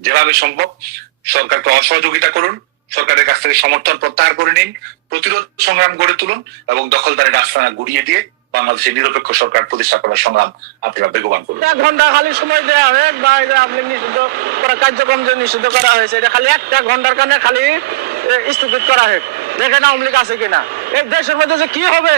যেভাবে সম্ভব সরকারকে অসহযোগিতা করুন, সরকারের কাছ থেকে সমর্থন প্রত্যাহার করে নিন, প্রতিরোধ সংগ্রাম গড়ে তুলুন এবং দখলদারের আস্তানা গুড়িয়ে দিয়ে বাংলাদেশের নিরপেক্ষ সরকার প্রতিষ্ঠা করার সংগ্রাম আপনারা বেগবান করুন। একটা ঘণ্টা খালি সময় দেওয়া হয় বা আপনি নিষিদ্ধ করা, কার্যক্রম যে নিষিদ্ধ করা হয়েছে, এটা খালি একটা ঘণ্টার কারণে খালি স্থগিত করা হয়। দেখেন আওয়ামী লীগ আছে কিনা। এই দেশের মধ্যে যে কি হবে?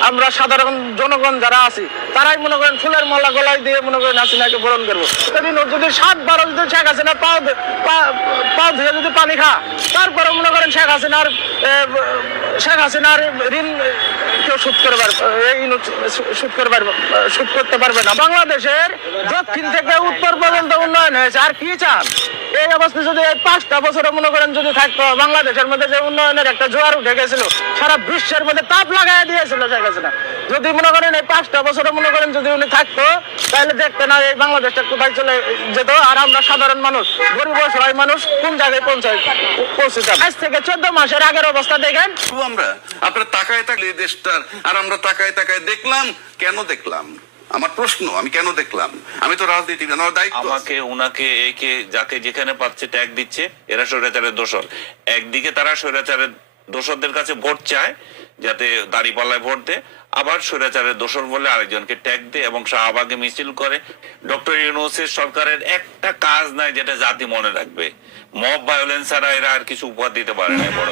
আমরা সাধারণ জনগণ যারা আছি, তারাই মনে করেন ফুলের মালা গলায় দিয়ে মনে করেন হাসিনাকে বরণ করব। সেদিন যদি সাত বারো যদি শেখ হাসিনা পা, পা- ধুয়ে যদি পানি খা তারপরে মনে করেন শেখ হাসিনার শেখ হাসিনার ঋণ কেউ সুদ করে এই সুদ করে পারবে সুদ করতে পারবে না। বাংলাদেশের দক্ষিণ থেকে উত্তর পর্যন্ত উন্নয়ন হয়েছে। আর কি চান? এই অবস্থা যদি পাঁচটা বছরে মনে করেন যদি থাকতো, বাংলাদেশের মধ্যে যে উন্নয়নের একটা জোয়ার উঠে গেছিল, সারা বিশ্বের মধ্যে তাপ লাগাই দিয়েছিল শেখ হাসিনা যদি মনে করেন এই পাঁচটা বছরে মনে করেন যদি উনি থাকতো তাহলে দেখতে না এই বাংলাদেশটা কোথায় চলে যেত আর আমরা সাধারণ মানুষ গরিব অসহায় মানুষ কোন জায়গায় পৌঁছায় পৌঁছতাম আজ থেকে চোদ্দ মাসের আগের অবস্থা দেখেন। আমরা আপনার তাকায় থাকলে এই দেশটার আর আমরা তাকায় তাকায় দেখলাম কেন দেখলাম? আমার প্রশ্ন আমি কেন দেখলাম? আমি তো রাজনীতি আমার দায়িত্ব আমাকে উনাকে একে যাকে যেখানে পাচ্ছে ট্যাগ দিচ্ছে এরা স্বৈরাচারের দোষর। একদিকে তারা স্বৈরাচারের দোষরদের কাছে ভোট চায় যাতে দাড়ি পাল্লায় ভোট দেয়। আবার স্বৈরাচারের দোষর বলে আরেকজনকে ট্যাগ দেয় এবং শাহবাগে মিছিল করে। ডক্টর ইউনুসের সরকারের একটা কাজ নাই যেটা জাতি মনে রাখবে। মব ভায়োলেন্স ছাড়া এরা আর কিছু উপহার দিতে পারে না বড়।